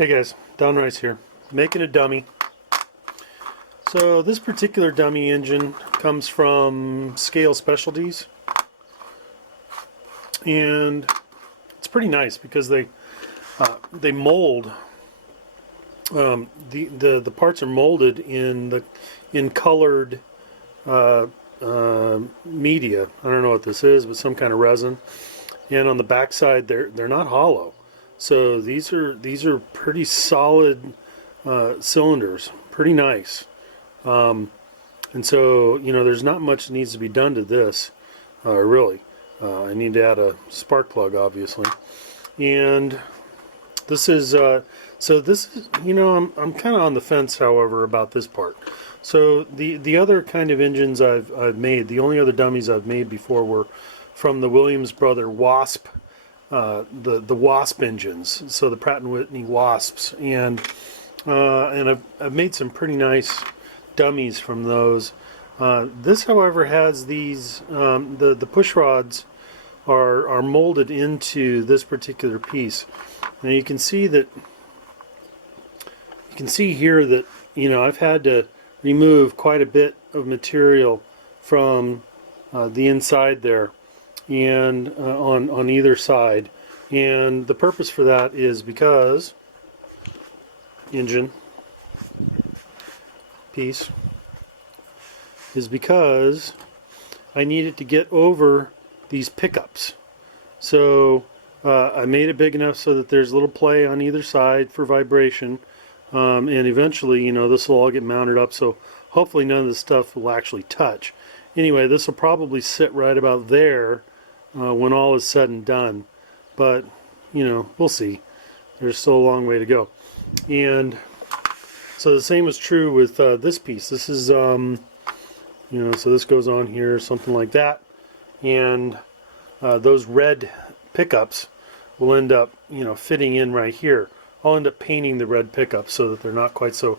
Hey guys, Don Rice here, making a dummy. So this particular dummy engine comes from Scale Specialties, and it's pretty nice because they mold the parts are molded in colored media. I don't know what this is, but some kind of resin. And on the back side, they're not hollow. So these are pretty solid cylinders, pretty nice. And so, you know, there's not much that needs to be done to this, really. I need to add a spark plug, obviously. And this is, you know, I'm kind of on the fence, however, about this part. So the other kind of engines I've made, the only other dummies I've made before were from the Williams Wasp, the Wasp engines, so the Pratt & Whitney Wasps, and I've made some pretty nice dummies from those. This, however, has these the push rods are molded into this particular piece. Now you can see here that, you know, I've had to remove quite a bit of material from the inside there, and on either side, and the purpose for that is because engine piece is because I needed to get over these pickups. So I made it big enough so that there's a little play on either side for vibration, and eventually, you know, this will all get mounted up, so hopefully none of the stuff will actually touch. Anyway, this will probably sit right about there when all is said and done, but you know, we'll see. There's still a long way to go. And so the same is true with this piece. This is you know, so this goes on here, something like that, and those red pickups will end up, you know, fitting in right here. I'll end up painting the red pickups so that they're not quite so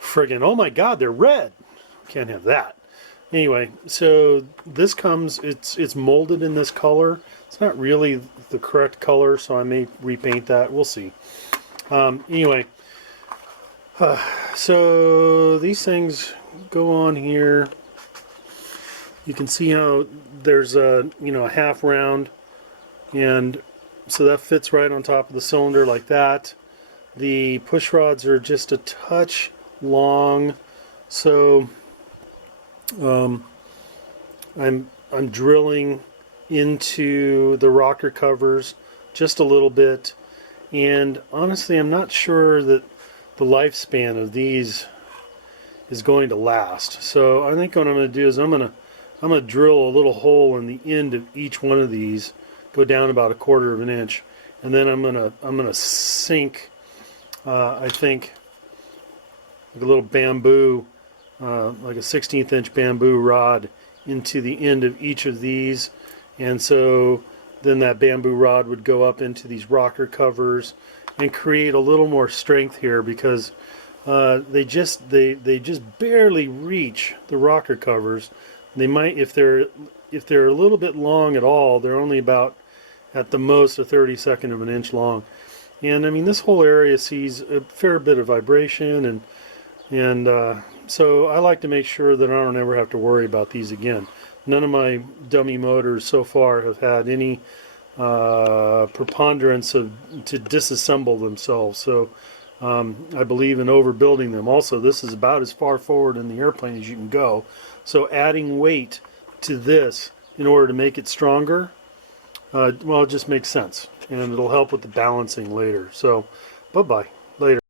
friggin', oh my god, they're red. Can't have that. Anyway, so this comes, it's molded in this color. It's not really the correct color, so I may repaint that. We'll see. Anyway, so these things go on here. You can see how there's a, you know, a half round, and so that fits right on top of the cylinder like that. The push rods are just a touch long, so I'm drilling into the rocker covers just a little bit, and honestly I'm not sure that the lifespan of these is going to last. So I think what I'm going to do is I'm going to drill a little hole in the end of each one of these, go down about 1/4 of an inch, and then I'm going to sink I think like a little bamboo, like a 1/16 inch bamboo rod into the end of each of these, and so then that bamboo rod would go up into these rocker covers and create a little more strength here, because they just barely reach the rocker covers. They might, if they're a little bit long at all, they're only about at the most a 32nd of an inch long. And I mean, this whole area sees a fair bit of vibration, and so I like to make sure that I don't ever have to worry about these again. None of my dummy motors so far have had any preponderance to disassemble themselves, so I believe in overbuilding them. Also, this is about as far forward in the airplane as you can go, so adding weight to this in order to make it stronger, well, it just makes sense, and it'll help with the balancing later. So bye-bye, later.